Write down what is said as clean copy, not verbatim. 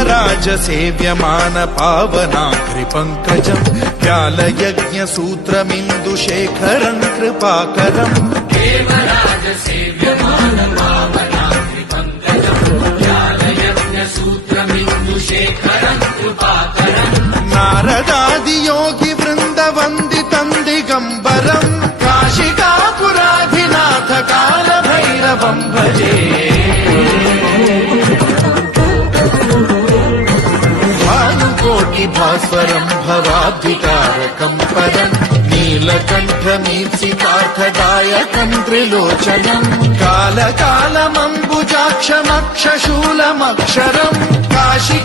देवराज सेव्यमान पावनाघ्रि पंकजम् व्यालयज्ञ सूत्रमिन्दुशेखरम् कृपाकरम् देवराज सेव्यमान पावनाघ्रि पंकजम् व्यालयज्ञ सूत्रमिन्दुशेखरम् कृपाकरम् नारदादि योगि वृन्द वन्दितम् दिगम्बरम् काशिकापुराधिनाथ काल भैरवम् भजे भास्वरम् भवाब्धिकारकम् परम् नीलकण्ठमीप्सितार्थदायकम् त्रिलोचनम् कालकालमम्बुजाक्षमक्षशूलमक्षरम् काशि